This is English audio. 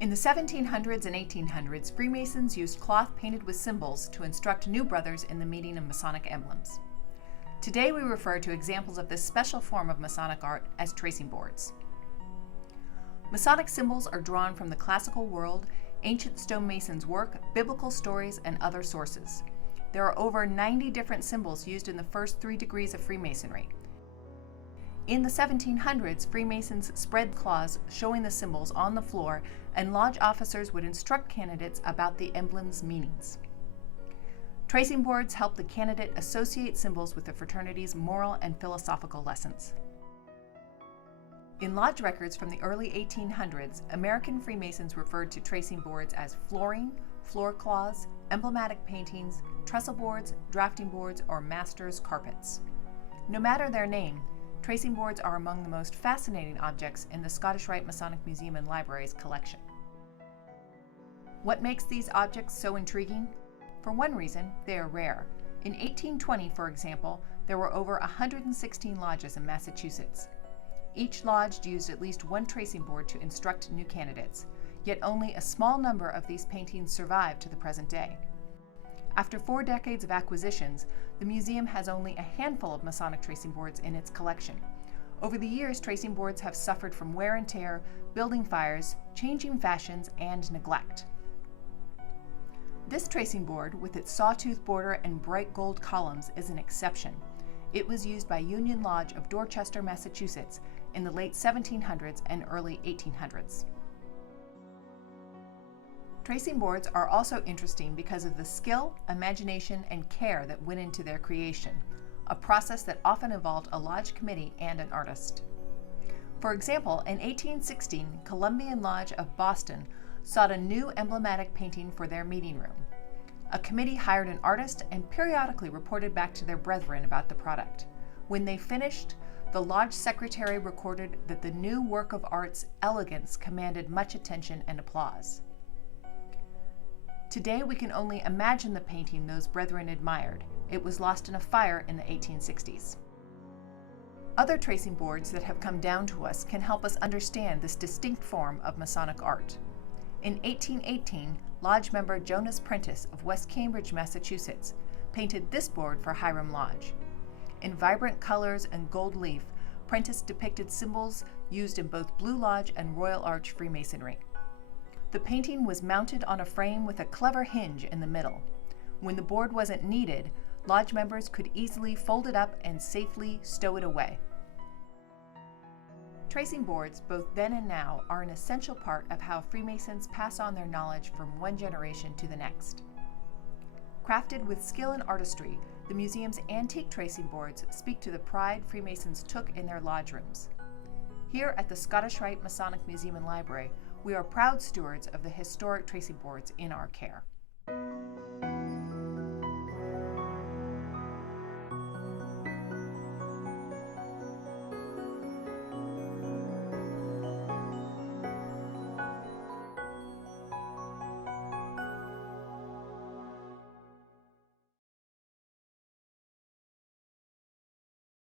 In the 1700s and 1800s, Freemasons used cloth painted with symbols to instruct new brothers in the meaning of Masonic emblems. Today we refer to examples of this special form of Masonic art as tracing boards. Masonic symbols are drawn from the classical world, ancient stonemasons' work, biblical stories, and other sources. There are over 90 different symbols used in the first 3 degrees of Freemasonry. In the 1700s, Freemasons spread cloths showing the symbols on the floor, and lodge officers would instruct candidates about the emblems' meanings. Tracing boards help the candidate associate symbols with the fraternity's moral and philosophical lessons. In lodge records from the early 1800s, American Freemasons referred to tracing boards as flooring, floor cloths, emblematic paintings, trestle boards, drafting boards, or master's carpets. No matter their name, tracing boards are among the most fascinating objects in the Scottish Rite Masonic Museum and Library's collection. What makes these objects so intriguing? For one reason, they are rare. In 1820, for example, there were over 116 lodges in Massachusetts. Each lodge used at least one tracing board to instruct new candidates, yet only a small number of these paintings survive to the present day. After 4 decades of acquisitions, the museum has only a handful of Masonic tracing boards in its collection. Over the years, tracing boards have suffered from wear and tear, building fires, changing fashions, and neglect. This tracing board, with its sawtooth border and bright gold columns, is an exception. It was used by Union Lodge of Dorchester, Massachusetts in the late 1700s and early 1800s. Tracing boards are also interesting because of the skill, imagination, and care that went into their creation, a process that often involved a lodge committee and an artist. For example, in 1816, Columbian Lodge of Boston sought a new emblematic painting for their meeting room. A committee hired an artist and periodically reported back to their brethren about the product. When they finished, the lodge secretary recorded that the new work of art's elegance commanded much attention and applause. Today we can only imagine the painting those brethren admired. It was lost in a fire in the 1860s. Other tracing boards that have come down to us can help us understand this distinct form of Masonic art. In 1818, lodge member Jonas Prentice of West Cambridge, Massachusetts, painted this board for Hiram Lodge. In vibrant colors and gold leaf, Prentice depicted symbols used in both Blue Lodge and Royal Arch Freemasonry. The painting was mounted on a frame with a clever hinge in the middle. When the board wasn't needed, lodge members could easily fold it up and safely stow it away. Tracing boards, both then and now, are an essential part of how Freemasons pass on their knowledge from one generation to the next. Crafted with skill and artistry, the museum's antique tracing boards speak to the pride Freemasons took in their lodge rooms. Here at the Scottish Rite Masonic Museum and Library, we are proud stewards of the historic tracing boards in our care.